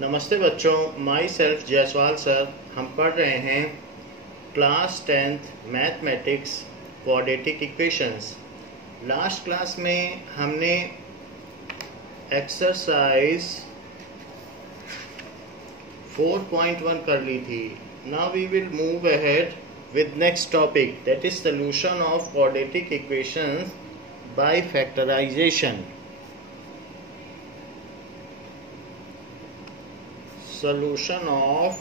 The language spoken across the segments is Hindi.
नमस्ते बच्चों, माई सेल्फ जायसवाल सर। हम पढ़ रहे हैं class 10th mathematics quadratic equations. Last class में हमने एक्सरसाइज 4.1 कर ली थी। Now we will move ahead with next topic, that is solution of quadratic equations by factorization. Solution of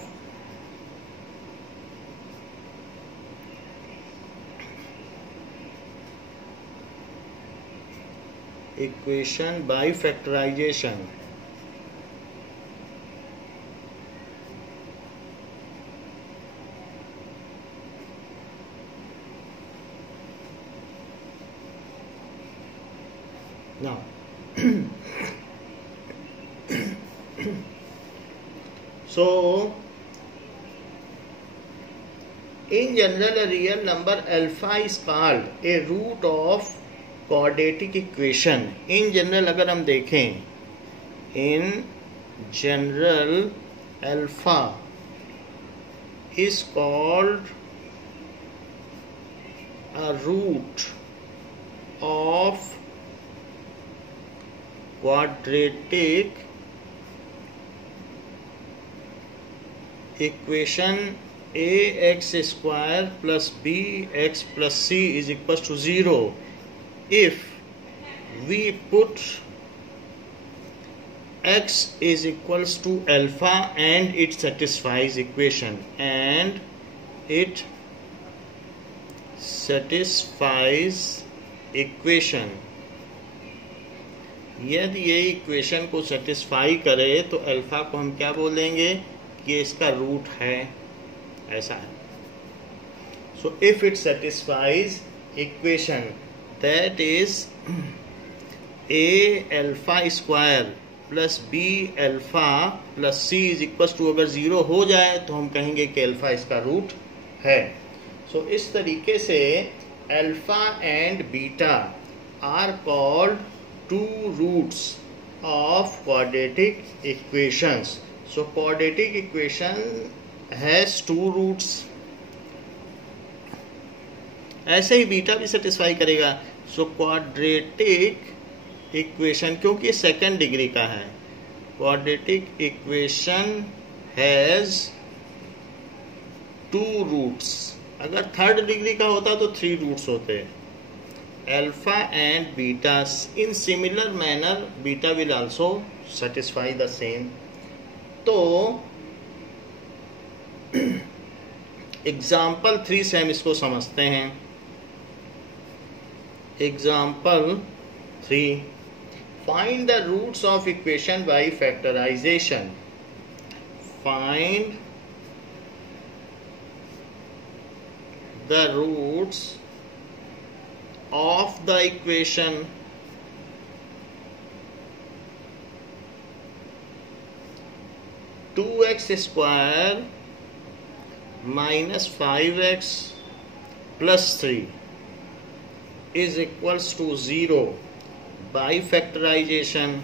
equation by factorization. Now so in general a real number alpha is called a root of quadratic equation. In general अगर हम देखें, in general alpha is called a root of quadratic equation ax square plus bx plus c is equals to 0 if we put x is equals to alpha and it satisfies equation and it satisfies equation. यदि ये इक्वेशन को सेटिस्फाई करे तो अल्फा को हम क्या बोलेंगे कि इसका रूट है, ऐसा है. So if it satisfies equation that is a alpha square plus b alpha plus c is equal to, अगर 0 हो जाए तो हम कहेंगे कि अल्फा इसका रूट है. सो इस तरीके से alpha and beta are called two roots of quadratic equations. So quadratic equation has two roots. ऐसे ही बीटा भी सेटिस्फाई करेगा. सो क्वाड्रेटिक इक्वेशन, क्योंकि सेकंड डिग्री का है, quadratic equation has two roots. अगर थर्ड डिग्री का होता तो 3 रूट्स होते. Alpha and beta in similar manner beta will also satisfy the same. तो एग्जाम्पल 3 से हम इसको समझते हैं. Example 3, find the roots of equation by factorization. Find the roots of the equation two x square minus 5x plus 3 is equals to 0 by factorization.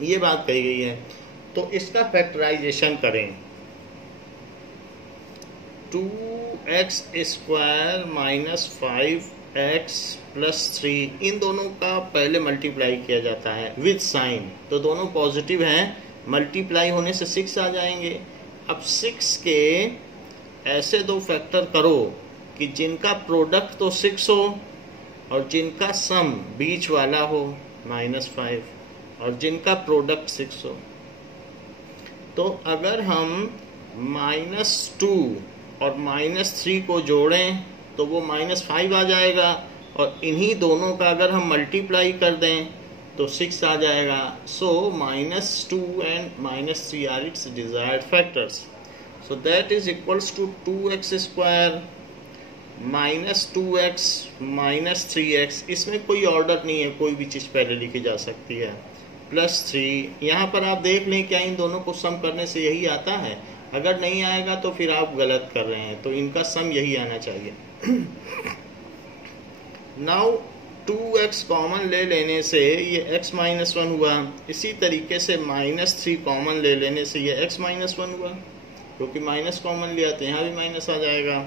ये बात कही गई है, तो इसका फैक्टराइजेशन करें. 2x square minus 5x plus 3, इन दोनों का पहले मल्टीप्लाई किया जाता है विद साइन, तो दोनों पॉजिटिव हैं. मल्टीप्लाई होने से 6 आ जाएंगे. अब 6 के ऐसे दो फैक्टर करो कि जिनका प्रोडक्ट तो 6 हो और जिनका सम बीच वाला हो -5, और जिनका प्रोडक्ट 6 हो. तो अगर हम -2 और -3 को जोड़ें तो वो -5 आ जाएगा, और इन्हीं दोनों का अगर हम मल्टीप्लाई कर दें तो 6 आ जाएगा. So -2 and -3 are its desired factors. So that is equals to 2x square -2x -3x. इसमें कोई ऑर्डर नहीं है, कोई भी चीज़ पहले लिखी जा सकती है. +3, यहाँ पर आप देख लें क्या इन दोनों को सम करने से यही आता है. अगर नहीं आएगा तो फिर आप गलत कर रहे हैं, तो इनका सम यही आना चाहिए. नाउ 2x कॉमन ले लेने से ये x माइनस 1 हुआ। इसी तरीके से -3 कॉमन ले लेने से ये x माइनस 1 हुआ, क्योंकि माइनस कॉमन लिया तो यहाँ भी माइनस आ जाएगा।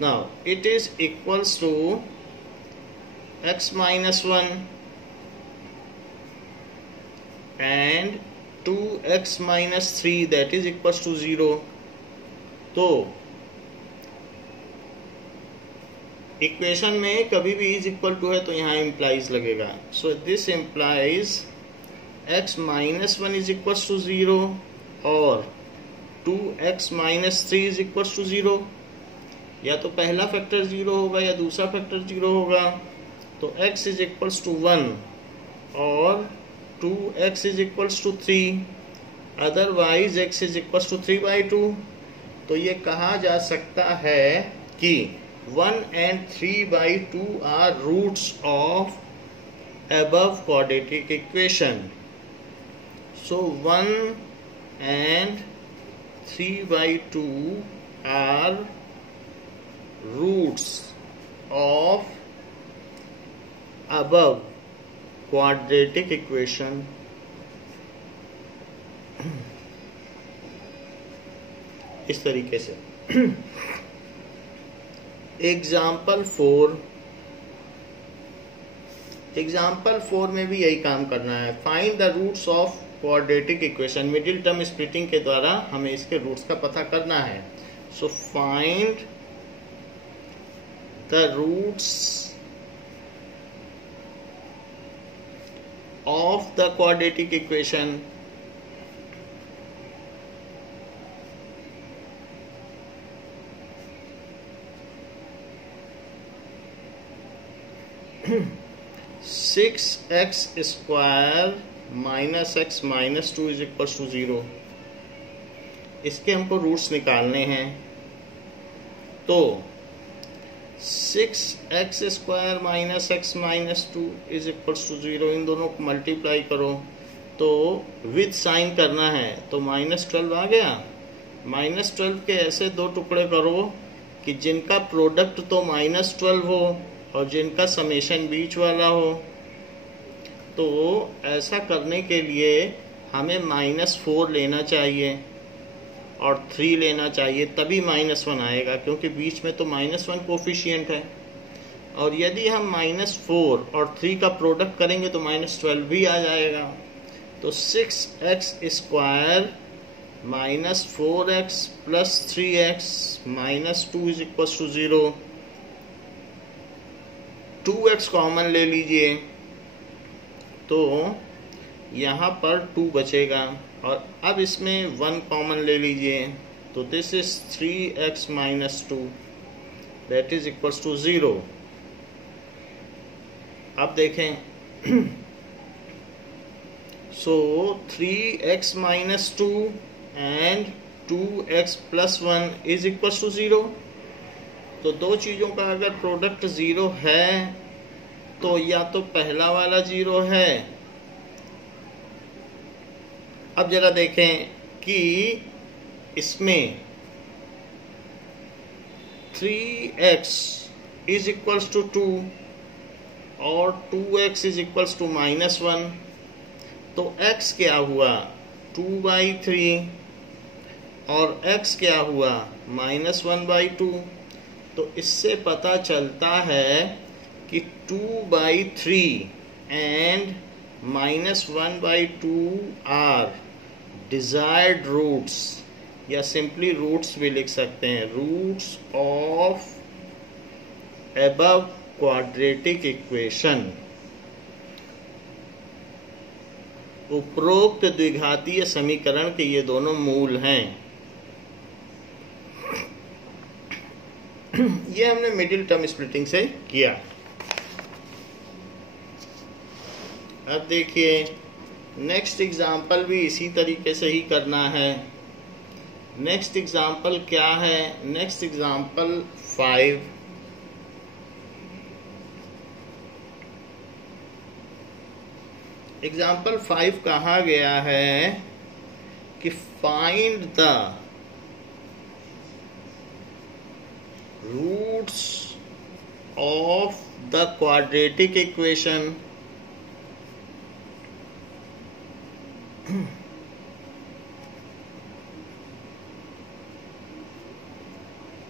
Now it is equals to x minus 1 and 2x minus 3 that is equals to 0। तो इक्वेशन में कभी भी इज इक्वल टू है तो यहाँ इम्प्लाइज लगेगा। So this implies x minus 1 is equals to 0 और 2x minus 3 is equals to 0। या तो पहला फैक्टर 0 होगा या दूसरा फैक्टर 0 होगा। तो x इज इक्वल्स टू 1 और 2x is equals to 3, otherwise x is equals to 3/2। तो ये कहा जा सकता है कि 1 and 3/2 are roots of above quadratic equation. So 1 and 3/2 are roots of above quadratic equation. इस तरीके से एग्जाम्पल 4 में भी यही काम करना है। Find the roots of quadratic equation. Middle term splitting के द्वारा हमें इसके रूट्स का पता करना है। So find the roots of the quadratic equation. Six x square minus x minus 2 is equal to 0। इसके हमको रूट्स निकालने हैं। तो 6x square minus x minus 2 is equal to 0, इन दोनों को मल्टीप्लाई करो तो विद साइन करना है तो -12 आ गया। -12 के ऐसे दो टुकड़े करो कि जिनका प्रोडक्ट तो -12 हो और जिनका समेशन बीच वाला हो। तो ऐसा करने के लिए हमें -4 लेना चाहिए और 3 लेना चाहिए, तभी -1 आएगा, क्योंकि बीच में तो -1 कोफिशिएंट है। और यदि हम -4 और 3 का प्रोडक्ट करेंगे तो -12 भी आ जाएगा। तो 6x square minus 4x plus 3x minus 2 is equal to 0। 2x common ले लीजिए तो यहाँ पर 2 बचेगा, और अब इसमें 1 कॉमन ले लीजिए तो this is 3x minus 2 that is equal to 0। अब देखें so 3x minus 2 and 2x plus 1 is equal to 0। तो दो चीजों का अगर प्रोडक्ट 0 है तो या तो पहला वाला 0 है। अब जरा देखें कि इसमें 3x इज इक्वल्स टू 2 और 2x इज इक्वल्स टू -1। तो x क्या हुआ 2/3 और x क्या हुआ -1/2। तो इससे पता चलता है कि 2/3 एंड -1/2 आर डिजायर्ड रूट्स, या सिंपली रूट्स भी लिख सकते हैं, roots of above quadratic equation. उपरोक्त द्विघातीय समीकरण के ये दोनों मूल हैं। ये हमने मिडिल टर्म स्प्लिटिंग से किया। अब देखिए नेक्स्ट एग्जाम्पल भी इसी तरीके से ही करना है। नेक्स्ट एग्जाम्पल क्या है? Next example 5। एग्जाम्पल 5 कहा गया है कि find the roots of the quadratic equation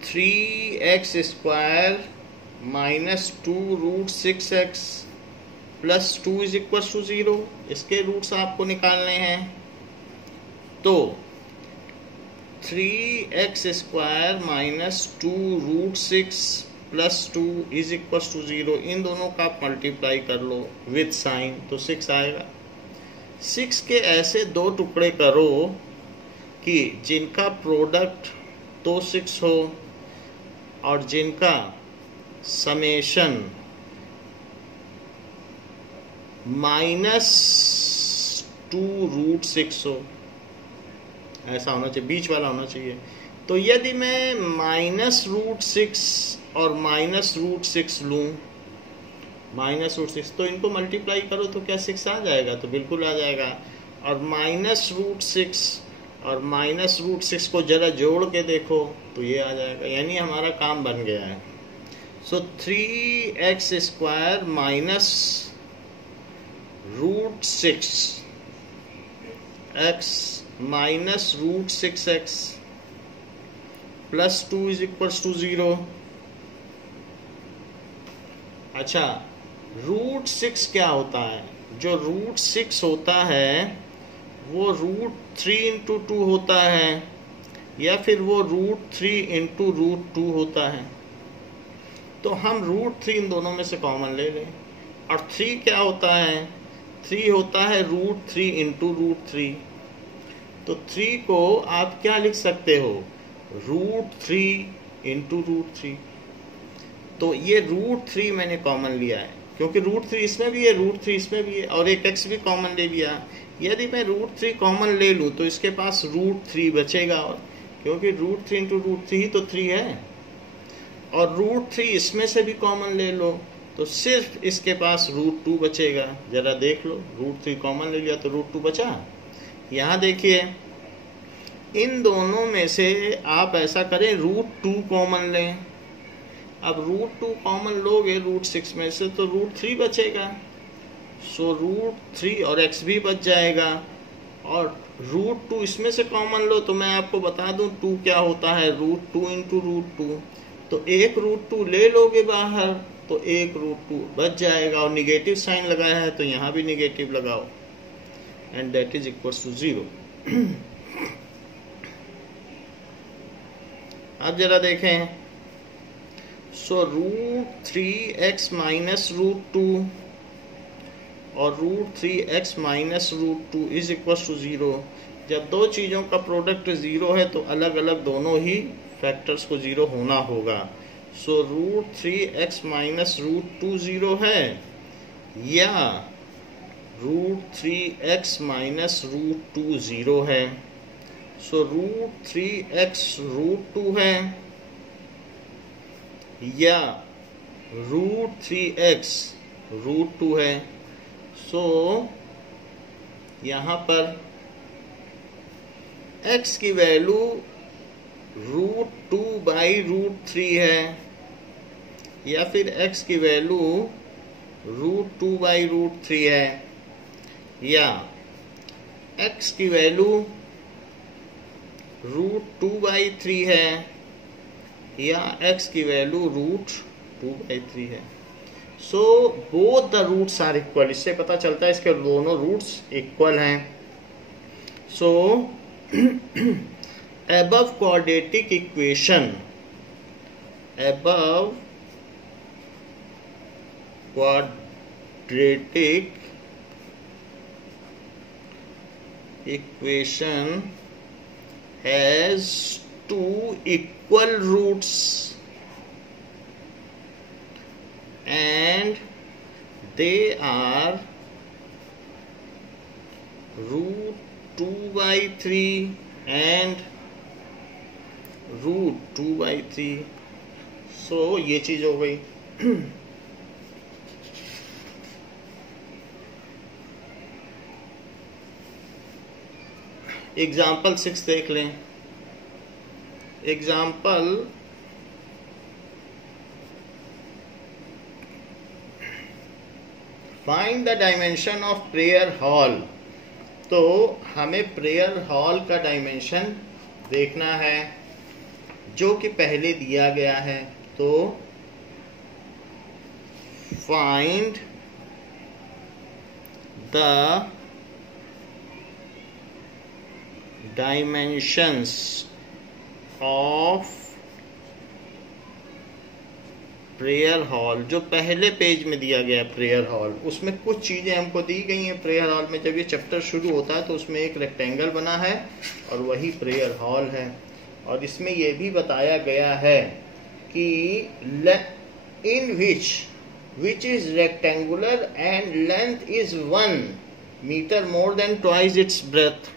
3x square minus 2 root 6x plus 2 is equal to 0, इसके रूट्स आपको निकालने हैं। तो 3x square minus 2 root 6 plus 2 is equal to 0, इन दोनों का आप मल्टीप्लाई कर लो विथ साइन, तो 6 आएगा। 6 के ऐसे दो टुकड़े करो कि जिनका प्रोडक्ट तो 6 हो और जिनका समेशन -2 रूट 6 हो, ऐसा होना चाहिए, बीच वाला होना चाहिए। तो यदि मैं -√6 और -√6 लूं, -√6, तो इनको मल्टीप्लाई करो तो क्या 6 आ जाएगा? तो बिल्कुल आ जाएगा। और -√6 और -√6 को जरा जोड़ के देखो तो ये आ जाएगा, यानी हमारा काम बन गया है। So 3x square minus √6 x minus √6x plus 2 is equal to 0। अच्छा, √6 क्या होता है? जो √6 होता है वो √3 इंटू 2 होता है, या फिर वो √3 इंटू √2 होता है। तो हम √3 इन दोनों में से कॉमन ले लें। और 3 क्या होता है? 3 होता है √3 इंटू √3। तो 3 को आप क्या लिख सकते हो? √3 इंटू √3। तो ये √3 मैंने कॉमन लिया है, क्योंकि √3 इसमें भी है, √3 इसमें भी है, और एक x भी कॉमन ले लिया। यदि मैं √3 कॉमन ले लूँ तो इसके पास √3 बचेगा, और क्योंकि √3 इंटू √3 ही तो 3 है, और √3 इसमें से भी कॉमन ले लो तो सिर्फ इसके पास √2 बचेगा। जरा देख लो, √3 कॉमन ले लिया तो √2 बचा। यहाँ देखिए, इन दोनों में से आप ऐसा करें, √2 कॉमन लें। अब √2 कॉमन लोगे √6 में से तो √3 बचेगा। सो √3 और x भी बच जाएगा। और √2 इसमें से कॉमन लो तो मैं आपको बता दूं 2 क्या होता है, √2 इंटू √2। तो एक √2 ले लोगे बाहर तो एक √2 बच जाएगा, और निगेटिव साइन लगाया है तो यहाँ भी निगेटिव लगाओ, and that is equal to 0। अब जरा देखें, सो √3x माइनस √2 और √3x minus √2 is equal to 0। जब दो चीज़ों का प्रोडक्ट 0 है तो अलग अलग दोनों ही फैक्टर्स को 0 होना होगा। सो √3x माइनस √2 0 है, या √3x माइनस √2 0 है। सो √3x √2 है, या √3x √2 है। सो यहाँ पर x की वैल्यू √2 बाई √3 है, या फिर x की वैल्यू √2 बाई √3 है, या x की वैल्यू √2 बाई 3 है, या x की वैल्यू √2 बाई 3 है। So both the roots are equal. इससे पता चलता है इसके दोनों रूट्स इक्वल हैं। सो above quadratic equation, above quadratic equation has two equal roots and they are √2 by 3 and √2 by 3। सो ये चीज हो गई। एग्जाम्पल 6 देख लें। Example find the dimension of prayer hall. तो हमें प्रेयर हॉल का डायमेंशन देखना है जो कि पहले दिया गया है। तो find the dimensions of prayer hall, जो पहले पेज में दिया गया प्रेयर हॉल, उसमें कुछ चीज़ें हमको दी गई हैं। प्रेयर हॉल में जब ये चैप्टर शुरू होता है तो उसमें एक रेक्टेंगल बना है और वही प्रेयर हॉल है। और इसमें ये भी बताया गया है कि in which is rectangular and length is 1 metre more than twice its breadth.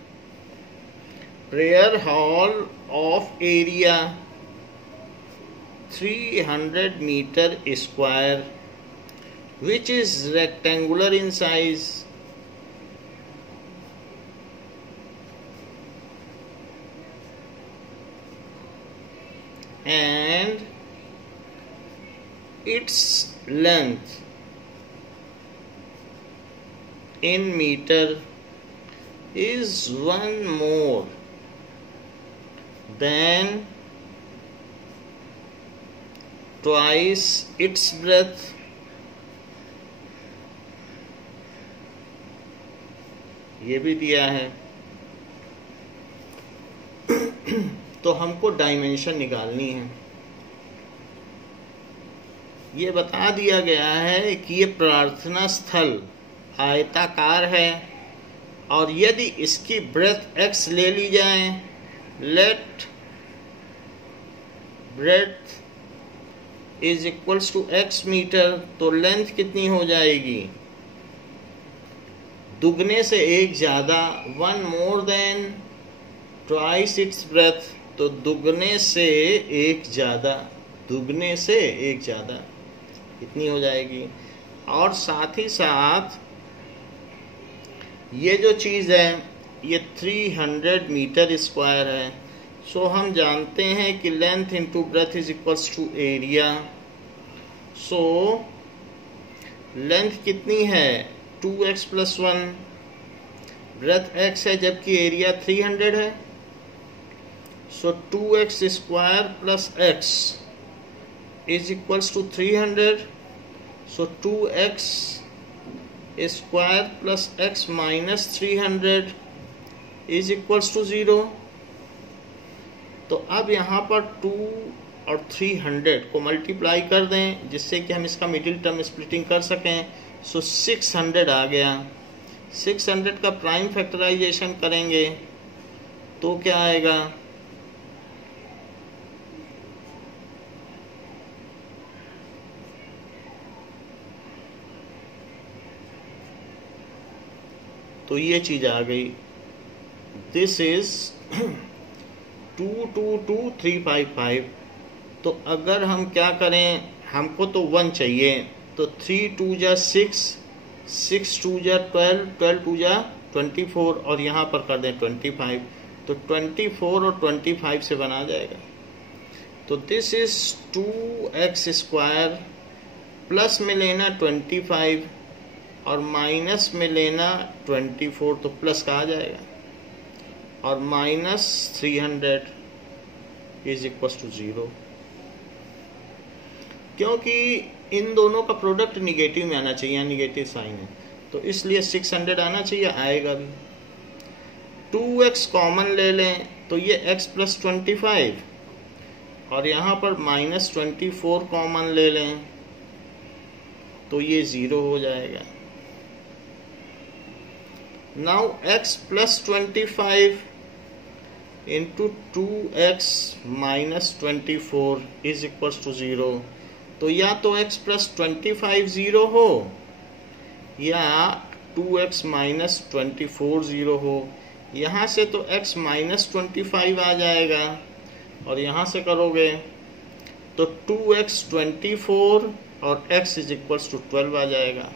Prayer hall of area 300 meter square, which is rectangular in size, and its length in meter is 1 more than twice its breadth, ये भी दिया है। तो हमको डायमेंशन निकालनी है। ये बता दिया गया है कि ये प्रार्थना स्थल आयताकार है और यदि इसकी ब्रेथ x ले ली जाए, let breadth is equals to x metre, तो लेंथ कितनी हो जाएगी? दुगने से एक ज्यादा, 1 more than twice its breadth, तो दुगने से एक ज्यादा, दुगने से एक ज्यादा कितनी हो जाएगी। और साथ ही साथ ये जो चीज है ये 300 मीटर स्क्वायर है। सो हम जानते हैं कि length into breadth is equals to area. So length कितनी है? 2x + 1, ब्रेथ x है जबकि एरिया 300 है। So 2x square plus x is equals to 300। So 2x square plus x minus 300 is equals to 0। तो अब यहाँ पर 2 और 300 को मल्टीप्लाई कर दें जिससे कि हम इसका मिडिल टर्म स्प्लिटिंग कर सकें। सो 600 आ गया। 600 का प्राइम फैक्टराइजेशन करेंगे तो क्या आएगा? तो ये चीज आ गई। This is 222355। तो अगर हम क्या करें, हमको तो 1 चाहिए, तो 3 2 जा 6, 6 2 जा 12, 12 2 जा 24 और यहाँ पर कर दें 25। तो 24 और 25 से बना जाएगा। तो this is 2x square, plus में लेना 25 और माइनस में लेना 24, तो प्लस का आ जाएगा, और माइनस 300 इज इक्वल टू 0। क्योंकि इन दोनों का प्रोडक्ट निगेटिव में आना चाहिए, यहाँ निगेटिव साइन है, तो इसलिए 600 आना चाहिए, आएगा भी। 2x कॉमन ले लें तो ये x + 25 और यहाँ पर -24 कॉमन ले लें तो ये 0 हो जाएगा। Now x + 25 into 2x - 24 is equal to 0। तो या तो x + 25 0 हो या 2x - 24 0 हो। यहाँ से तो x - 25 आ जाएगा और यहाँ से करोगे तो 2x 24 और x इज इक्वल टू 12 आ जाएगा।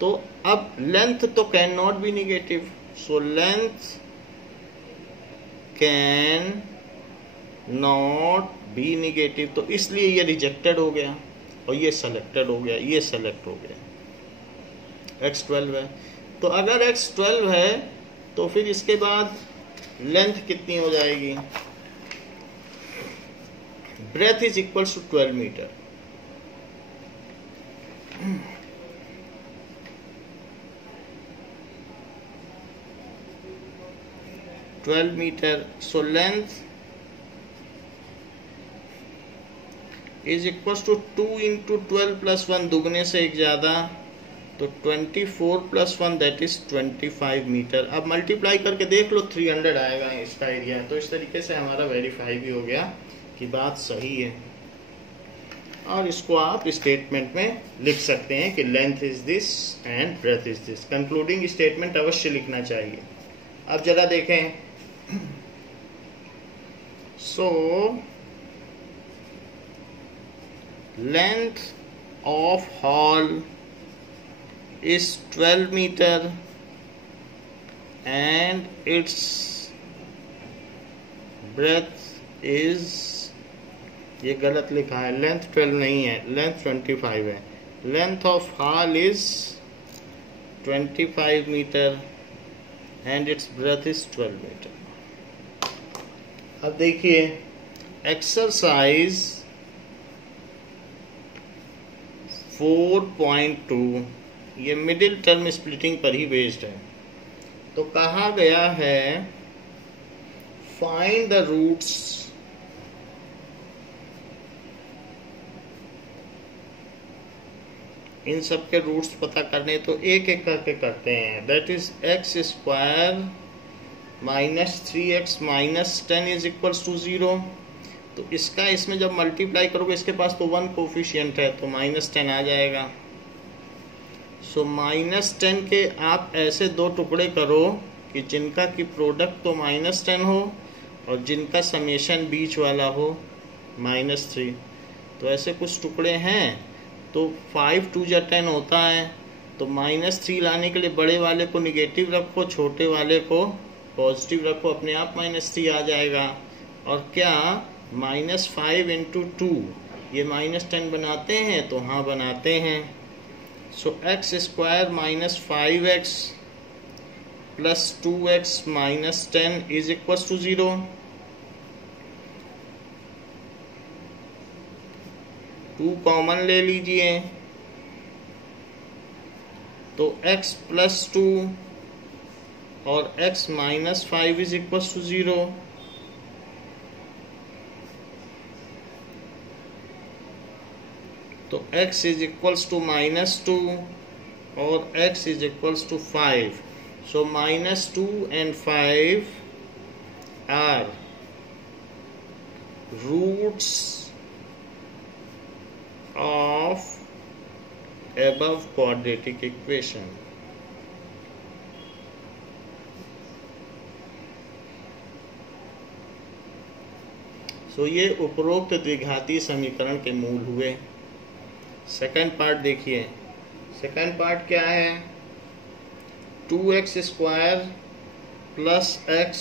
तो अब लेंथ तो can not be negative, so length can not be negative, तो इसलिए ये रिजेक्टेड हो गया और ये सेलेक्टेड हो गया, ये सेलेक्ट हो गया। x 12 है। तो अगर x 12 है तो फिर इसके बाद लेंथ कितनी हो जाएगी? Breadth is equal to 12 metre. So length is equal to 2 into 12 plus 1, दुगने से एक ज्यादा, तो 24 प्लस 1 दैट इज 25 मीटर। अब मल्टीप्लाई करके देख लो, 300 आएगा इसका एरिया। तो इस तरीके से हमारा वेरीफाई भी हो गया कि बात सही है, और इसको आप स्टेटमेंट में लिख सकते हैं कि length is this and breadth is this. Concluding statement अवश्य लिखना चाहिए। अब जरा देखें, so length of hall is 12 meter and its breadth is, ये गलत लिखा है, लेंथ 12 नहीं है, लेंथ 25 है। Length of hall is 25 metre and its breadth is 12 metre. अब देखिए एक्सरसाइज 4.2, ये मिडिल टर्म स्प्लिटिंग पर ही बेस्ड है। तो कहा गया है फाइंड द रूट्स इन सब के रूट्स पता करने, तो एक एक करके करते हैं। That is x square minus 3x minus 10 is equal to 0। तो इसका इसमें जब मल्टीप्लाई करोगे, इसके पास तो 1 कोफिशिएंट है, तो माइनस 10 आ जाएगा। सो माइनस 10 के आप ऐसे दो टुकड़े करो कि जिनका की प्रोडक्ट तो माइनस 10 हो और जिनका समेशन बीच वाला हो माइनस 3। तो ऐसे कुछ टुकड़े हैं। तो 5 2 जा 10 होता है। तो माइनस 3 लाने के लिए बड़े वाले को निगेटिव रखो, छोटे वाले को पॉजिटिव रखो, अपने आप माइनस 3 आ जाएगा। और क्या माइनस 5 इंटू 2 ये माइनस 10 बनाते हैं? तो हाँ बनाते हैं। So x square minus 5x plus 2x minus 10 is equal to 0। टू कॉमन ले लीजिए, तो x प्लस 2 और x minus 5 is equal to 0। तो x is equals to minus 2 और x is equals to 5। So minus 2 and 5 are roots of above quadratic equation। सो ये उपरोक्त द्विघातीय समीकरण के मूल हुए। सेकंड पार्ट देखिए। सेकंड पार्ट क्या है? 2x square plus x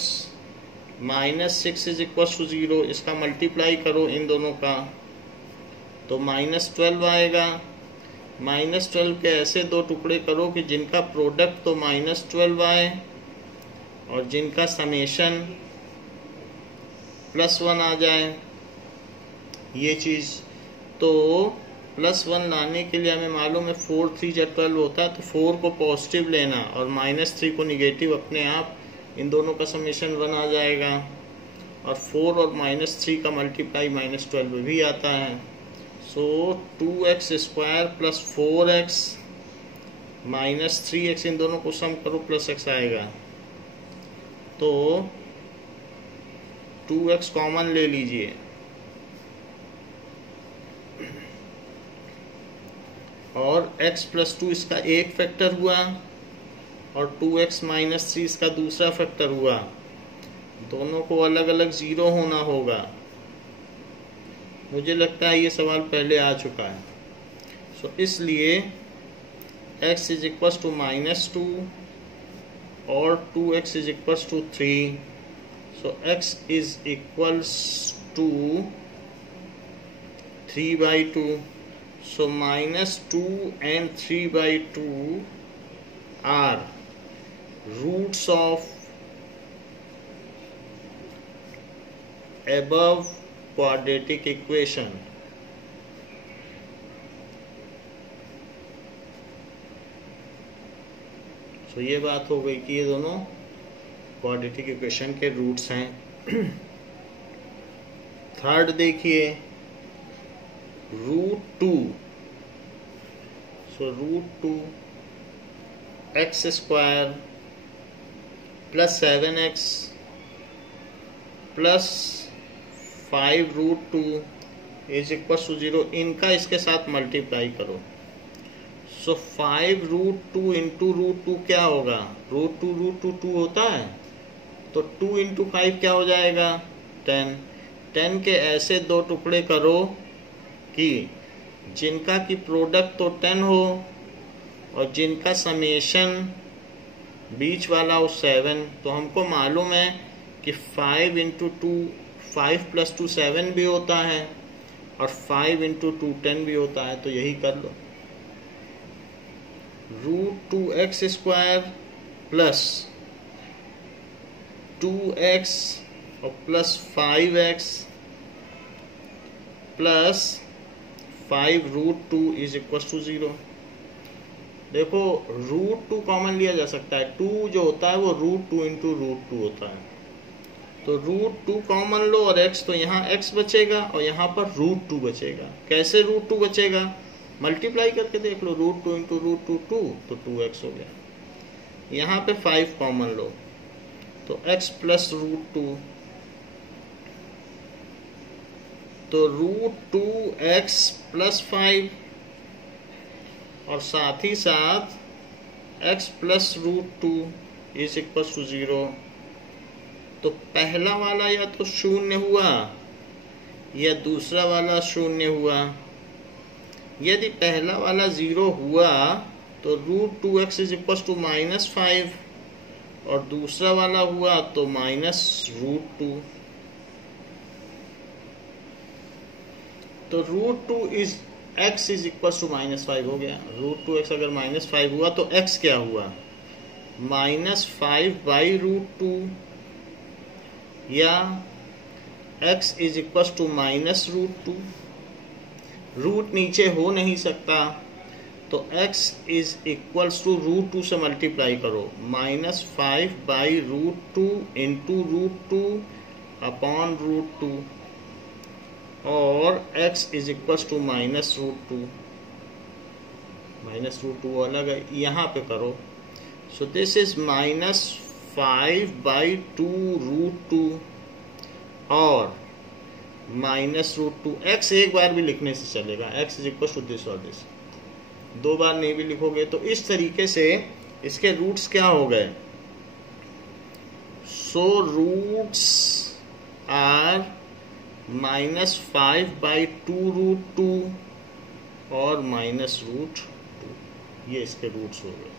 minus 6 is equal to 0। इसका मल्टीप्लाई करो इन दोनों का, तो माइनस 12 आएगा। माइनस 12 के ऐसे दो टुकड़े करो कि जिनका प्रोडक्ट तो माइनस 12 आए और जिनका समेशन प्लस 1 आ जाए, ये चीज़। तो प्लस 1 लाने के लिए हमें मालूम है 4 3 जा 12 होता है। तो 4 को पॉजिटिव लेना और माइनस 3 को निगेटिव, अपने आप इन दोनों का समेशन 1 आ जाएगा। और 4 और माइनस 3 का मल्टीप्लाई माइनस 12 में भी आता है। So 2x square plus 4x minus 3x, इन दोनों को सम करो प्लस x आएगा। तो 2x कॉमन ले लीजिए, और x प्लस 2 इसका एक फैक्टर हुआ और 2x माइनस 3 इसका दूसरा फैक्टर हुआ। दोनों को अलग अलग 0 होना होगा। मुझे लगता है ये सवाल पहले आ चुका है। सो इसलिए x is equal to minus 2 और 2x is equal to 3। So x is equals to 3/2। So minus 2 and 3/2 are roots of above quadratic equation. तो ये बात हो गई कि ये दोनों क्वाड्रेटिक इक्वेशन के रूट्स हैं। थर्ड देखिए √2, so √2 x² plus 7x plus 5√2 is equal to 0। इनका इसके साथ मल्टीप्लाई करो। सो 5√2 इंटू √2 क्या होगा? √2 2 होता है, तो 2 इंटू 5 क्या हो जाएगा? 10। 10 के ऐसे दो टुकड़े करो कि जिनका की प्रोडक्ट तो 10 हो और जिनका समेशन बीच वाला हो 7। तो हमको मालूम है कि 5 इंटू 2 5 प्लस 2 7 भी होता है और 5 इंटू 2 10 भी होता है। तो यही कर लो, √2x² प्लस 2x और plus 5x plus 5√2 is equal to 0। देखो √2 कॉमन लिया जा सकता है, 2 जो होता है वो √2 इंटू √2 होता है। तो √2 कॉमन लो और x, तो यहाँ x बचेगा और यहाँ पर √2 बचेगा। कैसे √2 बचेगा? मल्टीप्लाई करके देख लो, √2 इंटू √2 2, तो 2x हो गया। यहाँ पे 5 कॉमन लो तो x प्लस √2, तो √2x प्लस 5 और साथ ही साथ x plus √2 is equal to 0। तो पहला वाला या तो शून्य हुआ या दूसरा वाला शून्य हुआ। यदि पहला वाला 0 हुआ तो √2x इज इक्वल टू -5 और दूसरा वाला हुआ तो -√2। तो √2 is x is equal to -5 हो गया। √2x अगर -5 हुआ तो x क्या हुआ? -5/√2 या x is equal to -√2। Root नीचे हो नहीं सकता तो x इज इक्वल टू √2 से मल्टीप्लाई करो, -5/√2 इंटू √2 अपॉन √2 और x इज इक्वल टू -√2। -√2 अलग है, यहाँ पे करो। सो दिस इज -5/2√2 और -√2। x एक बार भी लिखने से चलेगा, x is equal to this और दिस। दो बार नहीं भी लिखोगे तो इस तरीके से इसके रूट्स क्या हो गए? सो रूट्स आर -5/2√2 और -√2, ये इसके रूट्स हो गए।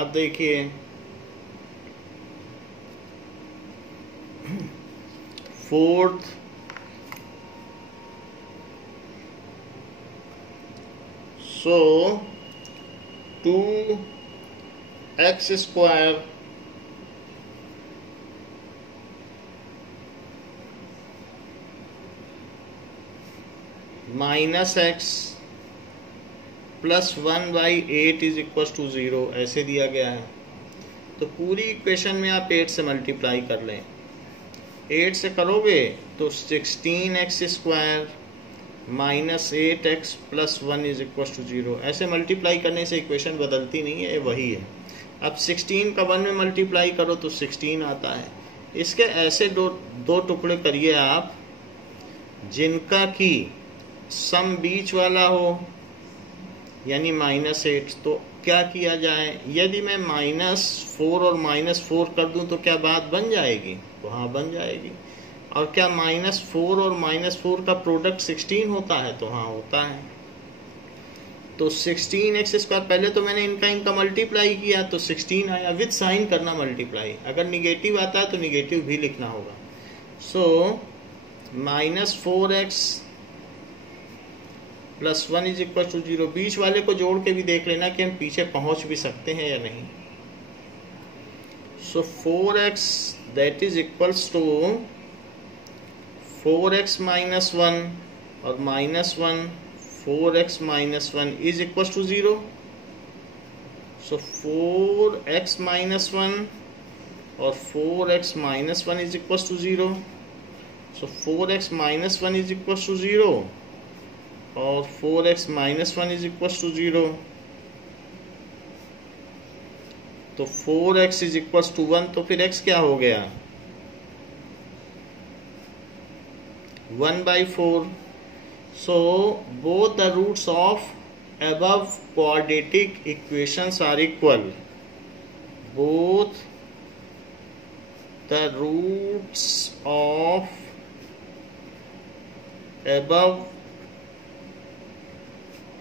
अब देखिए fourth, so 2x² -x plus 1/8 is equal to 0 ऐसे दिया गया है। तो पूरी इक्वेशन में आप 8 से मल्टीप्लाई कर लें। 8 से करोगे तो 16x² -8x plus 1 is equal to 0। ऐसे मल्टीप्लाई करने से इक्वेशन बदलती नहीं है, वही है। अब 16 का 1 में मल्टीप्लाई करो तो 16 आता है। इसके ऐसे दो टुकड़े करिए आप जिनका की सम बीच वाला हो, यानी -8। तो क्या किया जाए? यदि मैं -4 और -4 कर दूं तो क्या बात बन जाएगी? तो हाँ बन जाएगी। और क्या -4 और -4 का प्रोडक्ट 16 होता है? तो हाँ होता है। तो 16x², पहले तो मैंने इनका मल्टीप्लाई किया तो 16 आया, विद साइन करना मल्टीप्लाई। अगर निगेटिव आता है तो निगेटिव भी लिखना होगा। So -4x plus 1 is equal to 0। बीच वाले को जोड़ के भी देख लेना कि हम पीछे पहुंच भी सकते हैं या नहीं। So 4x that is equals to 4x minus 1 और -1 4x minus 1 is equals to 0। So 4x minus 1 और 4x minus 1 is equals to 0। So 4x minus 1 is equals to 0 और 4x minus 1 is equals to 0। तो 4x इज इक्वल्स टू 1, तो फिर x क्या हो गया 1/4। So both the roots of above quadratic equations are equal. Both the roots of above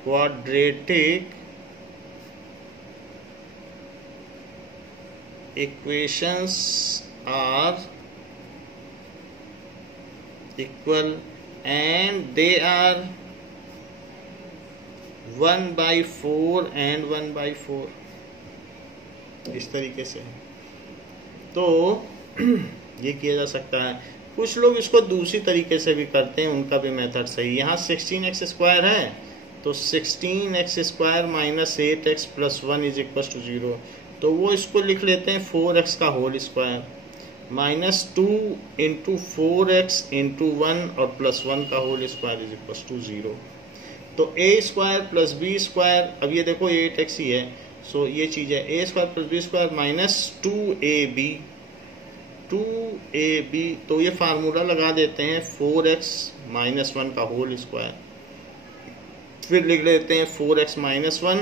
quadratic equations are equal and they are 1/4 and 1/4 इस तरीके से। तो ये किया जा सकता है। कुछ लोग इसको दूसरी तरीके से भी करते हैं, उनका भी मेथड सही। यहाँ 16x² है तो 16x² minus 8x plus 1 is equal to 0। तो वो इसको लिख लेते हैं 4x का whole square minus 2 into 4x into 1 और प्लस 1 का whole square is equal to 0। तो a² प्लस b², अब ये देखो 8x ही है, सो ये चीज़ है a² plus b² minus 2ab। तो ये फार्मूला लगा देते हैं 4x माइनस 1 का होल स्क्वायर, फिर लिख लेते हैं 4x माइनस 1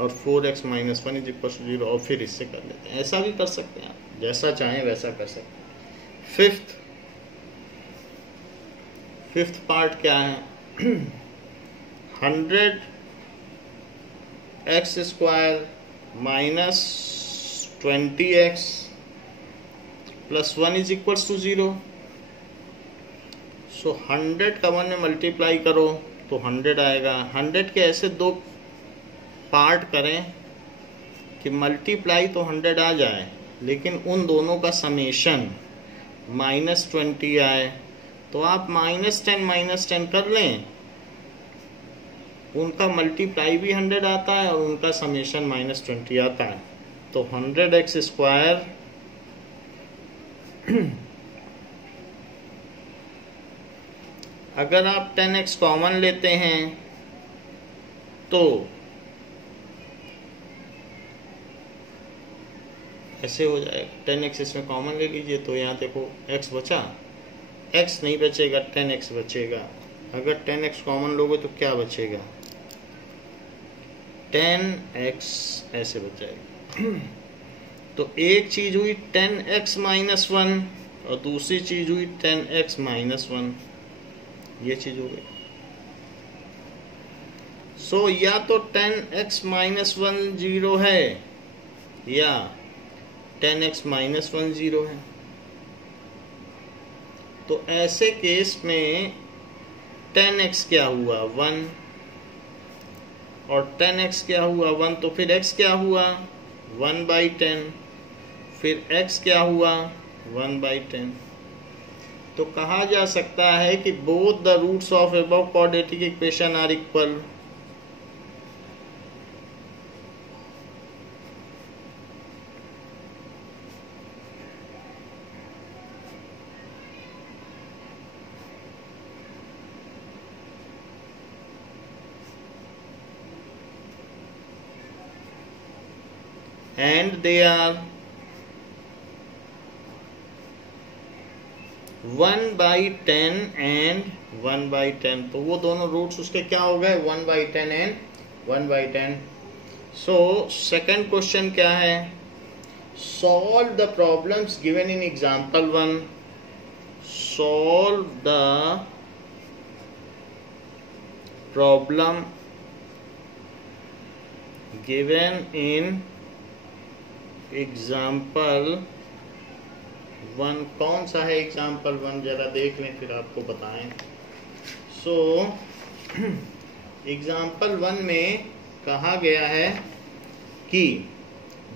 और 4x minus 1 is equal to 0 और फिर इससे कर लेते हैं। ऐसा भी कर सकते हैं, आप जैसा चाहें वैसा कर सकते हैं। फिफ्थ पार्ट क्या है 100x² minus 20x plus 1 is equal to 0। So 100 का 1 में मल्टीप्लाई करो तो 100 आएगा। 100 के ऐसे दो पार्ट करें कि मल्टीप्लाई तो 100 आ जाए लेकिन उन दोनों का समेशन -20 आए। तो आप -10 कर लें, उनका मल्टीप्लाई भी 100 आता है और उनका समेशन -20 आता है। तो 100x², अगर आप 10x कॉमन लेते हैं तो ऐसे हो जाएगा। 10x इसमें कॉमन ले लीजिए तो यहाँ देखो x बचा, x नहीं बचेगा, 10x बचेगा। अगर 10x कॉमन लोगे तो क्या बचेगा 10x ऐसे बचेगा। तो एक चीज हुई 10x माइनस 1 और दूसरी चीज हुई 10x माइनस 1, ये चीज हो गई। सो या तो 10x माइनस 1 0 है या 10x माइनस 1 0 है। तो ऐसे केस में 10x क्या हुआ 1 और 10x क्या हुआ 1, तो फिर x क्या हुआ 1/10, फिर x क्या हुआ 1/10। तो कहा जा सकता है कि both the roots of above quadratic equation are equal. And they are 1/10 and 1/10। तो वो दोनों रूट्स उसके क्या हो गए 1/10 and 1/10। सो सेकंड क्वेश्चन क्या है, solve the problems given in example 1। Solve the problem given in example one कौन सा है एग्जाम्पल वन, जरा देख लें फिर आपको बताएं। सो एग्जाम्पल वन में कहा गया है कि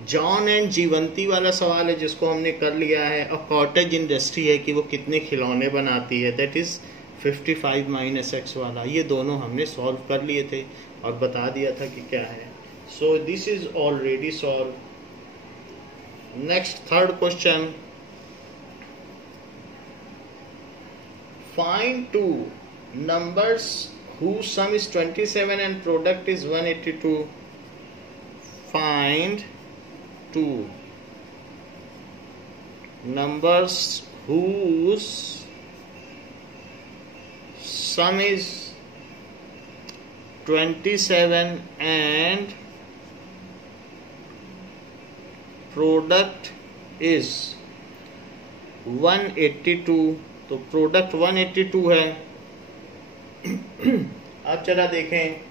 जॉन एंड जीवंती वाला सवाल है जिसको हमने कर लिया है, और कॉटेज इंडस्ट्री है कि वो कितने खिलौने बनाती है, दैट इज 55 माइनस एक्स वाला। ये दोनों हमने सॉल्व कर लिए थे और बता दिया था कि क्या है। So this is already solve. Next third question, find two numbers whose sum is 27 and product is 182. Find two numbers whose sum is 27 and product is 182। तो प्रोडक्ट 182 है। अब चला देखें,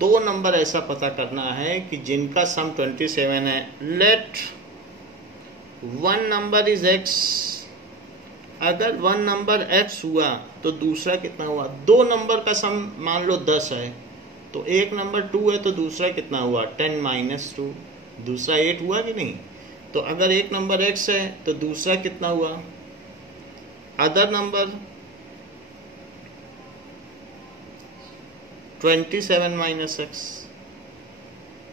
दो नंबर ऐसा पता करना है कि जिनका सम 27 है। Let one number is x। अगर वन नंबर x हुआ तो दूसरा कितना हुआ? दो नंबर का सम मान लो 10 है, तो एक नंबर 2 है तो दूसरा कितना हुआ? 10 माइनस 2, दूसरा 8 हुआ कि नहीं? तो अगर एक नंबर x है तो दूसरा कितना हुआ? Other number 27 minus x.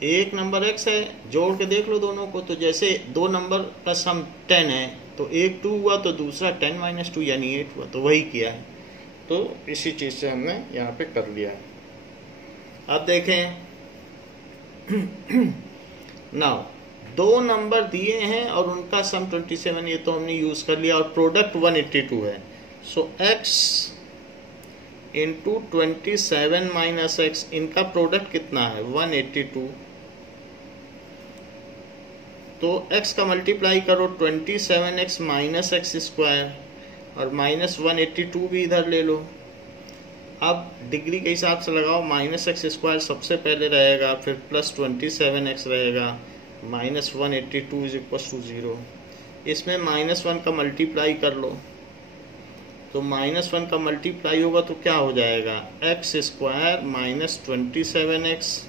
एक नंबर x है, जोड़ के देख लो दोनों को, तो जैसे दो नंबर का सम 10 है तो एक 2 हुआ तो दूसरा 10 माइनस 2 यानी 8 हुआ, तो वही किया है। तो इसी चीज से हमने यहाँ पे कर लिया है। अब देखें नाउ दो नंबर दिए हैं और उनका सम 27, ये तो हमने यूज कर लिया, और प्रोडक्ट 182 है। सो x इंटू 27 माइनस एक्स, इनका प्रोडक्ट कितना है? 182। तो x का मल्टीप्लाई करो 27x माइनस एक्स स्क्वायर, और माइनस 182 भी इधर ले लो। अब डिग्री के हिसाब से लगाओ, माइनस एक्स स्क्वायर सबसे पहले रहेगा, फिर प्लस 27x रहेगा, माइनस 182 इज इक्वल टू 0। इसमें -1 का मल्टीप्लाई कर लो, तो -1 का मल्टीप्लाई होगा तो क्या हो जाएगा? एक्स स्क्वायर माइनस 27x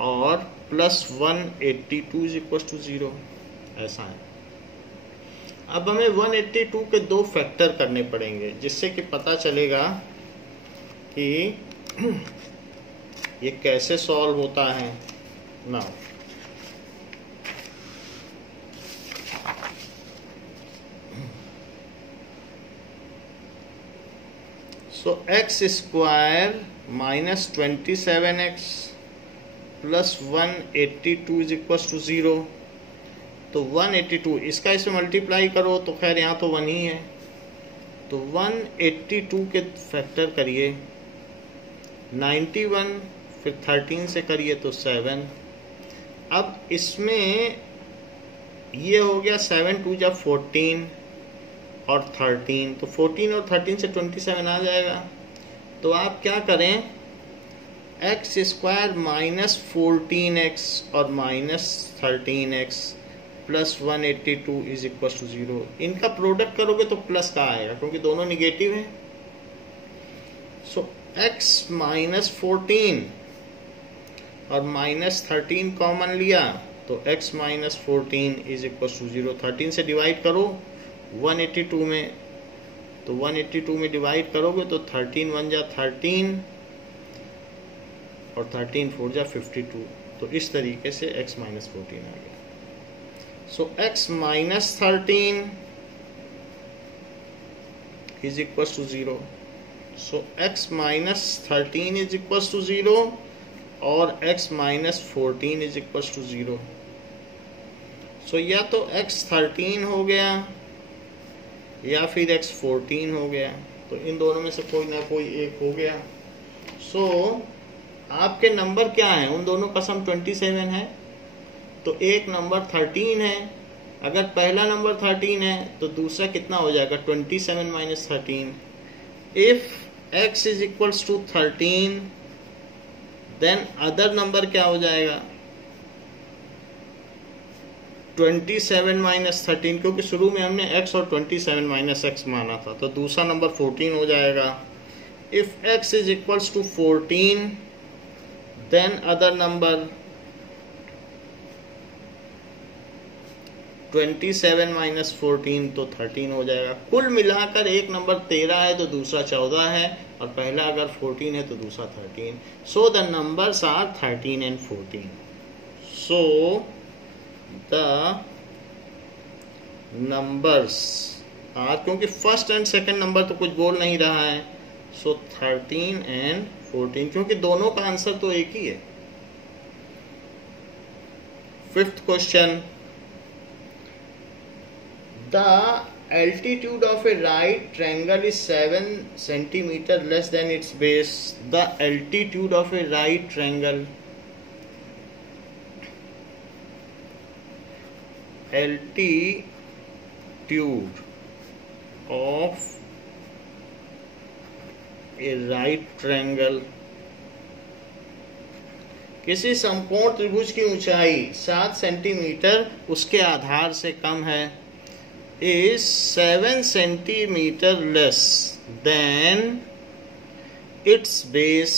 और प्लस 182 इज इक्वल टू 0, ऐसा है। अब हमें 182 के दो फैक्टर करने पड़ेंगे, जिससे कि पता चलेगा कि ये कैसे सॉल्व होता है। Now so x square minus 27x plus 182 is equal to 0। तो 182 इसका इसमें मल्टीप्लाई करो तो खैर यहाँ तो 1 ही है, तो 182 के फैक्टर करिए 91, फिर 13 से करिए तो 7। अब इसमें ये हो गया 7 2 जा 14 और 13, तो 14 और 13 से 27 आ जाएगा। तो आप क्या करें, एक्स स्क्वायर माइनस 14x और minus 13x plus 182 is equal to 0। इनका प्रोडक्ट करोगे तो प्लस का आएगा क्योंकि दोनों निगेटिव हैं। सो x माइनस 14 और माइनस 13 कॉमन लिया तो x minus 14 is equal to 0। 13 से डिवाइड करो 182 में, तो 182 में डिवाइड करोगे तो 13 1 जा 13 और 13 4 जा 52। तो इस तरीके से x माइनस 14 आ गया। So x minus 13 is equal to 0। So x minus 13 is equal to 0 और x minus 14 is equal to 0। So या तो x 13 हो गया या फिर x 14 हो गया, तो इन दोनों में से कोई ना कोई एक हो गया। सो आपके नंबर क्या है? उन दोनों का सम 27 है, तो एक नंबर 13 है। अगर पहला नंबर 13 है तो दूसरा कितना हो जाएगा? 27 minus 13। If x is equals to 13 then other number क्या हो जाएगा 27 माइनस 13, क्योंकि शुरू में हमने x और 27 माइनस x माना था, तो दूसरा नंबर 14 हो जाएगा। If x is equals to 14 then other number 27 minus 14 तो 13 हो जाएगा। कुल मिलाकर एक नंबर 13 है तो दूसरा 14 है, और पहला अगर 14 है तो दूसरा 13। So the numbers are 13 and 14। So the numbers are, क्योंकि फर्स्ट एंड सेकंड नंबर तो कुछ बोल नहीं रहा है, सो 13 एंड 14, क्योंकि दोनों का आंसर तो एक ही है। Fifth question, the altitude of a right triangle is 7 centimeter less than its base. The altitude of a right triangle, altitude of a right triangle, किसी समकोण त्रिभुज की ऊंचाई 7 सेंटीमीटर उसके आधार से कम है, is 7 centimeter less than its base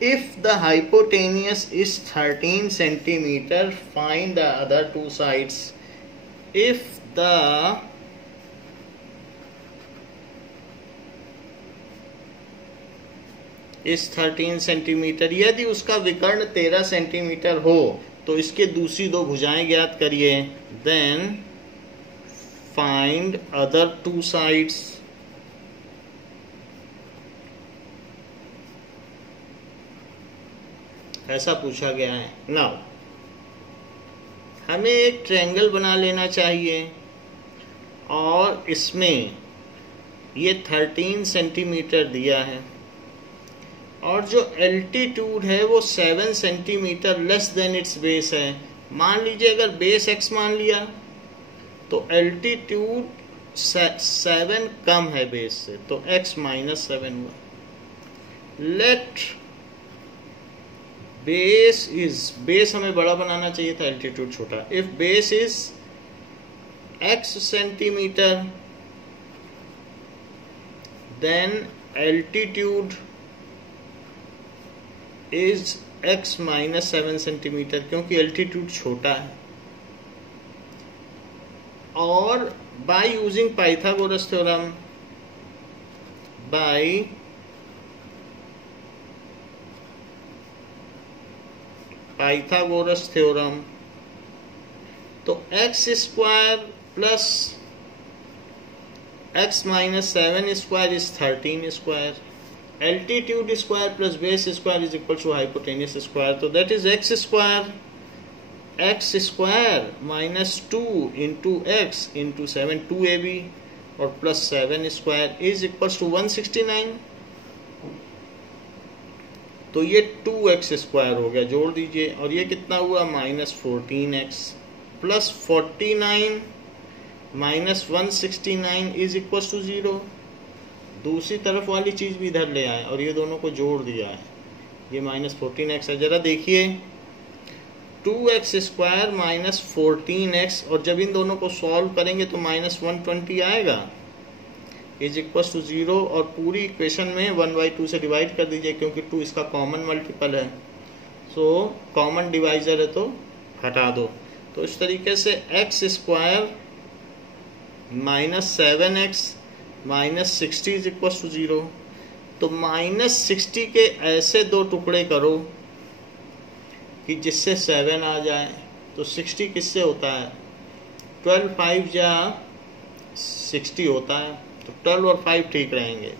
if the hypotenuse is 13 centimeter. Find the other two sides. If the is 13 centimeter, यदि उसका विकर्ण 13 सेंटीमीटर हो तो इसके दूसरी दो भुजाएं ज्ञात करिए। Then find other two sides. ऐसा पूछा गया है। नाउ हमें एक ट्रायंगल बना लेना चाहिए और इसमें ये 13 सेंटीमीटर दिया है और जो एल्टीट्यूड है वो 7 centimetre less than it's base है। मान लीजिए अगर बेस x मान लिया तो एल्टीट्यूड 7 कम है बेस से, तो x माइनस 7 हुआ। लेट बेस हमें बड़ा बनाना चाहिए था, एल्टीट्यूड छोटा। If base is x centimetre then altitude is x minus 7 centimetre, क्योंकि एल्टीट्यूड छोटा है। और बाय यूजिंग पाइथागोरस थ्योरम, तो x square plus x minus 7 square is 13 square, altitude square plus base square is equal to hypotenuse square, तो that is x square minus 2 into x into 7 2ab और plus 7 square is equals to 169। तो ये 2x स्क्वायर हो गया, जोड़ दीजिए, और ये कितना हुआ minus 14x plus 49 minus 169 is equals to 0। दूसरी तरफ वाली चीज भी इधर ले आए और ये दोनों को जोड़ दिया है, ये माइनस 14x है। जरा देखिए 2x स्क्वायर माइनस 14x, और जब इन दोनों को सॉल्व करेंगे तो माइनस 120 आएगा इज इक्वल टू 0, और पूरी इक्वेशन में 1/2 से डिवाइड कर दीजिए क्योंकि 2 इसका कॉमन मल्टीपल है। सो कॉमन डिवाइजर है तो हटा दो। तो इस तरीके से x square minus 7x minus 60 is equal to 0। तो माइनस 60 के ऐसे दो टुकड़े करो कि जिससे 7 आ जाए। तो 60 किससे होता है, 12 5 या 60 होता है, तो 12 और 5 ठीक रहेंगे।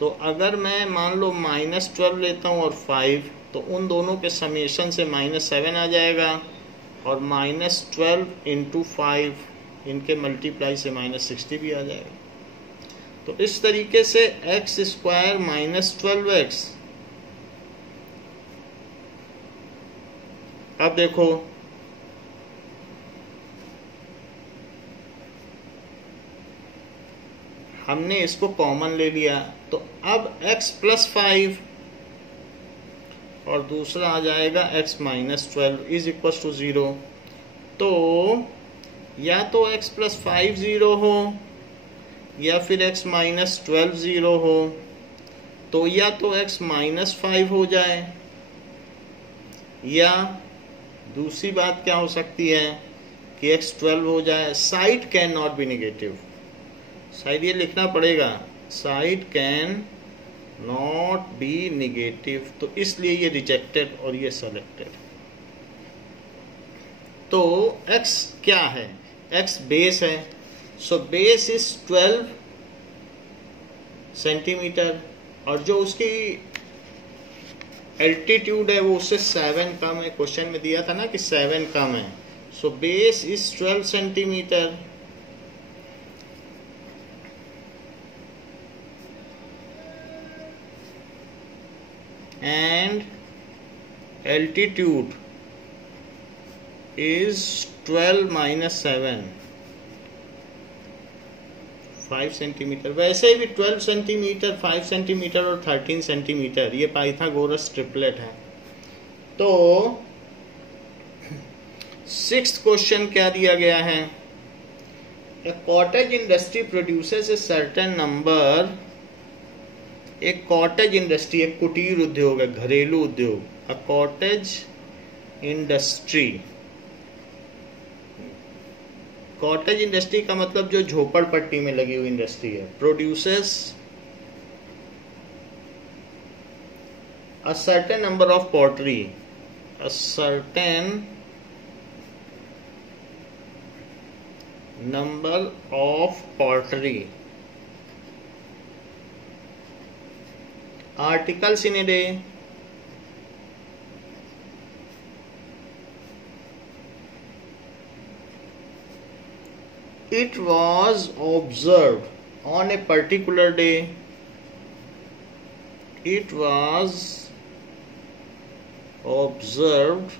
तो अगर मैं मान लो माइनस 12 लेता हूँ और 5, तो उन दोनों के समेशन से माइनस 7 आ जाएगा, और माइनस 12 इंटू 5 इनके मल्टीप्लाई से माइनस 60 भी आ जाएगा। तो इस तरीके से x स्क्वायर माइनस 12x, अब देखो हमने इसको कॉमन ले लिया, तो अब x प्लस 5 और दूसरा आ जाएगा x minus 12 is equal to 0। तो या तो x प्लस 5 0 हो या फिर x माइनस 12 0 हो। तो या तो x माइनस 5 हो जाए, या दूसरी बात क्या हो सकती है कि x 12 हो जाए। Side can not be negative, side ये लिखना पड़ेगा, side can not be negative, तो इसलिए ये रिजेक्टेड और ये सेलेक्टेड। तो x क्या है, x बेस है, सो बेस इज 12 सेंटीमीटर और जो उसकी एल्टीट्यूड है वो उससे 7 कम है। क्वेश्चन में दिया था ना कि 7 कम है, so base is 12 centimetre and altitude is 12 minus 7 5 centimetre. वैसे भी 12 सेंटीमीटर, 5 सेंटीमीटर और 13 सेंटीमीटर ये पाइथागोरस ट्रिपलेट है। तो 6th क्वेश्चन क्या दिया गया है, A cottage industry produces a certain number, एक कॉटेज इंडस्ट्री, एक कुटीर उद्योग है, घरेलू उद्योग, अ कॉटेज इंडस्ट्री। कॉटेज इंडस्ट्री का मतलब जो झोपड़पट्टी में लगी हुई इंडस्ट्री है। Produces a certain number of pottery, a certain number of pottery articles in a day, it was observed on a particular day, it was observed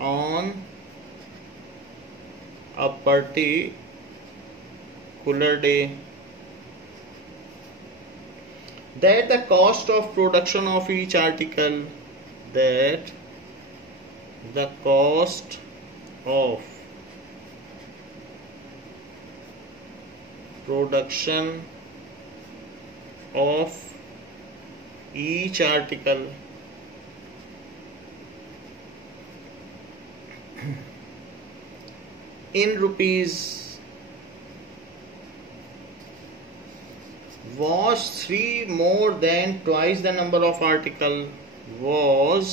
on a particular day, that the cost of production of each article, that the cost of production of each article in rupees was 3 more than twice the number of article, was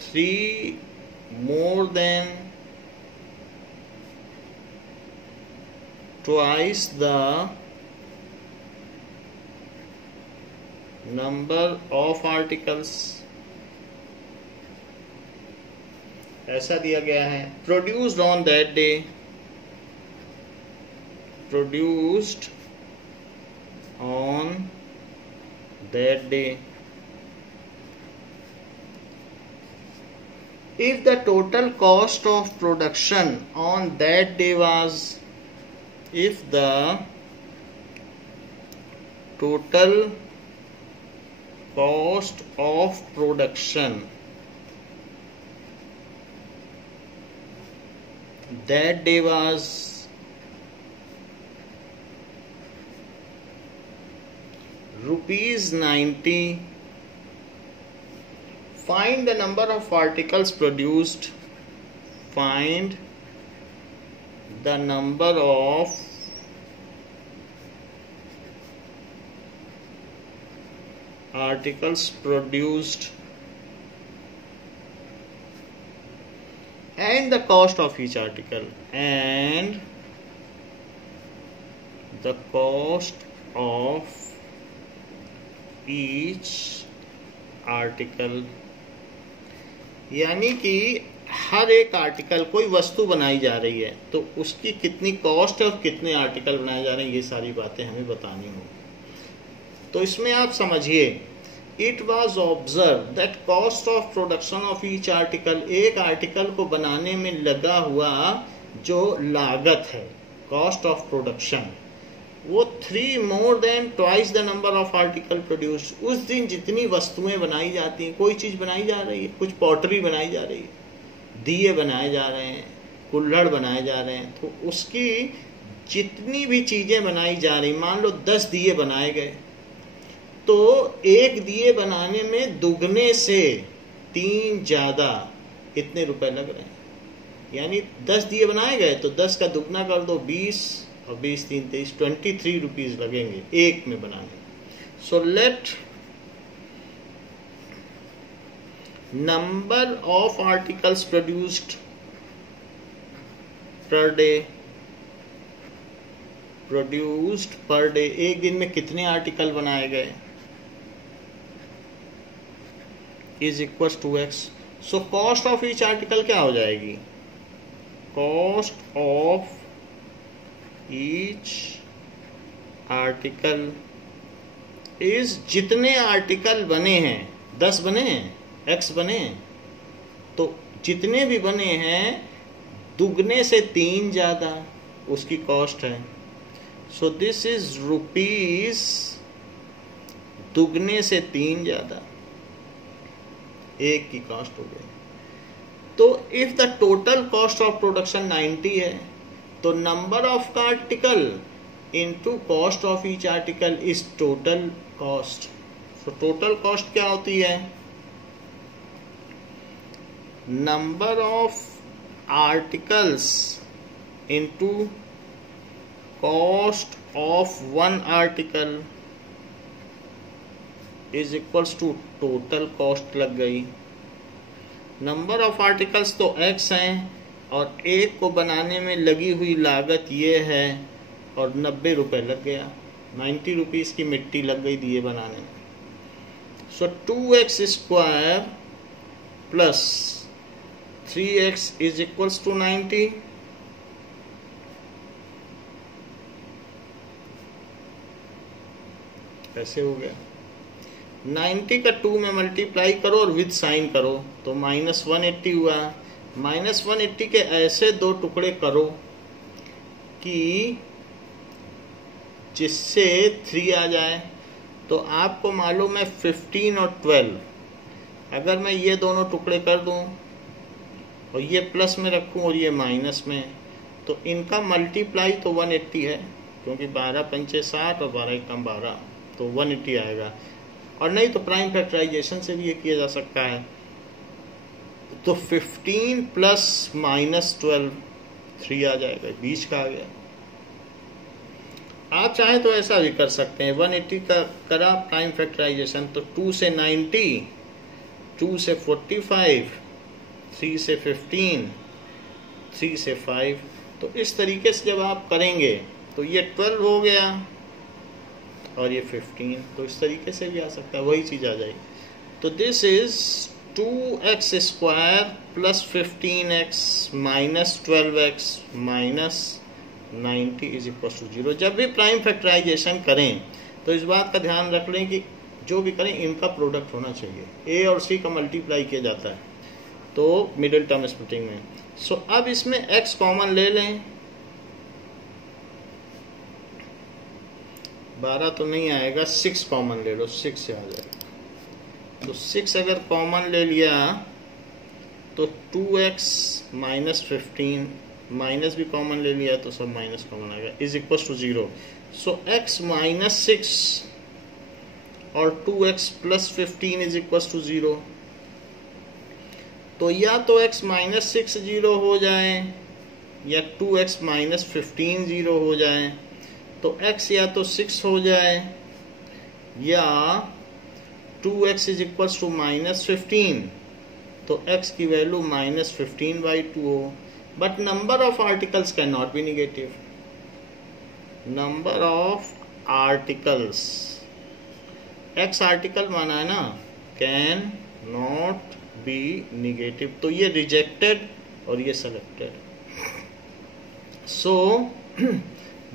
3 more than twice the number of articles। ऐसा दिया गया है। Produced on that day, produced on that day, if the total cost of production on that day was, if the total cost of production that day was ₹90, find the number of articles produced, find the number of articles produced and the cost of each article, and the cost of each article। यानी कि हर एक आर्टिकल, कोई वस्तु बनाई जा रही है तो उसकी कितनी कॉस्ट है और कितने आर्टिकल बनाए जा रहे हैं, ये सारी बातें हमें बतानी होंगी। तो इसमें आप समझिए, it was observe that cost of production of each article, एक आर्टिकल को बनाने में लगा हुआ जो लागत है, कॉस्ट ऑफ प्रोडक्शन, वो 3 more than twice the number of article produced। उस दिन जितनी वस्तुएं बनाई जाती हैं, कोई चीज़ बनाई जा रही है, कुछ पॉटरी बनाई जा रही है, दिए बनाए जा रहे हैं, कुल्हड़ बनाए जा रहे हैं, तो उसकी जितनी भी चीज़ें बनाई जा रही, मान लो 10 दिए बनाए गए, तो एक दिए बनाने में दुगने से 3 ज़्यादा इतने रुपए लग रहे हैं। यानी 10 दिए बनाए गए तो 10 का दुगना कर दो 20, और 20 3 23, 23 रुपीज लगेंगे एक में बनाने। So let number of articles produced per day, एक दिन में कितने आर्टिकल बनाए गए, is equal to x. So cost of each article क्या हो जाएगी, cost of each article is जितने आर्टिकल बने हैं, 10 बने हैं, एक्स बने हैं, तो जितने भी बने हैं दुगने से 3 ज़्यादा उसकी कॉस्ट है। सो दिस इज रुपीज दुगने से 3 ज़्यादा एक की कॉस्ट हो गई। तो if the total cost of production 90 है, तो number of article into cost of each article is total cost. तो टोटल कॉस्ट क्या होती है, number of articles into cost of 1 article is equals to total cost लग गई। नंबर ऑफ आर्टिकल्स तो x हैं और एक को बनाने में लगी हुई लागत ये है, और 90 रुपए लग गया, 90 रुपीज की मिट्टी लग गई दिए बनाने में। सो 2x square plus 3x is equals to 90। ऐसे हो गया। 90 का 2 में मल्टीप्लाई करो और विद साइन करो तो -180 हुआ। -180 के ऐसे 2 टुकड़े करो कि जिससे 3 आ जाए। तो आपको मालूम है 15 और 12, अगर मैं ये दोनों टुकड़े कर दूं और ये प्लस में रखूं और ये माइनस में, तो इनका मल्टीप्लाई तो 180 है, क्योंकि 12 पंचे 60 और 12 कम 12, तो 180 आएगा। और नहीं तो प्राइम फैक्टराइजेशन से भी ये किया जा सकता है। तो 15 प्लस -12 3 आ जाएगा, बीच का आ गया। आप चाहें तो ऐसा भी कर सकते हैं, 180 का करा प्राइम फैक्टराइजेशन तो 2 से 90, 2 से 45, 3 से 15, 3 से 5। तो इस तरीके से जब आप करेंगे तो ये 12 हो गया और ये 15, तो इस तरीके से भी आ सकता है, वही चीज़ आ जाएगी। तो this is 2x square plus 15x minus 12x minus 90 is equal to 0। जब भी प्राइम फैक्टराइजेशन करें तो इस बात का ध्यान रख लें कि जो भी करें इनका प्रोडक्ट होना चाहिए। a और c का मल्टीप्लाई किया जाता है तो मिडिल टर्म स्प्लिटिंग में। सो अब इसमें x कॉमन ले लें, 12 तो नहीं आएगा, 6 कॉमन ले लो, 6 से आ जाएगा। तो 6 अगर कॉमन ले लिया तो 2x माइनस 15, माइनस भी कॉमन ले लिया तो सब माइनस कॉमन आएगा, is equal to 0। So x minus 6 और 2x plus 15 is equal to 0। तो या तो x माइनस 6 0 हो जाए या 2x माइनस 15 0 हो जाए। तो x या तो 6 हो जाए या 2x is equal to minus 15, तो x की वैल्यू माइनस 15/2 हो। But number of articles can not be negative. Number of articles, x article माना है ना, कैन नॉट बी निगेटिव, तो ये रिजेक्टेड और ये selected. So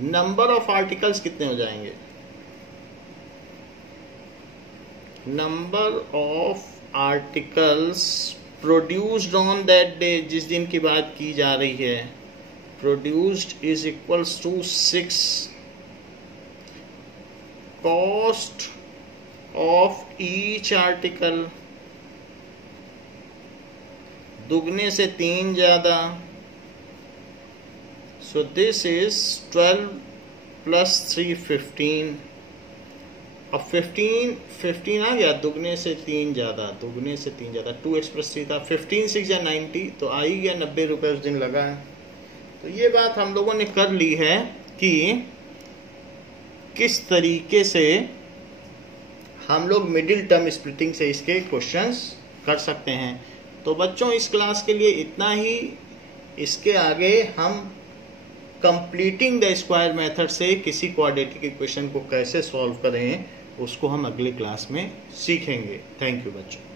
number of articles कितने हो जाएंगे, number of articles produced on that day, जिस दिन की बात की जा रही है, produced is equals to 6 cost of each article, दुगने से 3 ज्यादा। So this is 12 plus 3 15। अब 15 आ गया, दुगने से 3 ज्यादा, 2x प्लस 3 था, 15 6 या 90, तो आ ही गया 90 रुपये उस दिन लगा है। तो ये बात हम लोगों ने कर ली है कि किस तरीके से हम लोग मिडिल टर्म स्प्लिटिंग से इसके क्वेश्चंस कर सकते हैं। तो बच्चों इस क्लास के लिए इतना ही। इसके आगे हम कंप्लीटिंग द स्क्वायर मेथड से किसी क्वाड्रेटिक इक्वेशन को कैसे सॉल्व करें उसको हम अगले क्लास में सीखेंगे। थैंक यू बच्चों।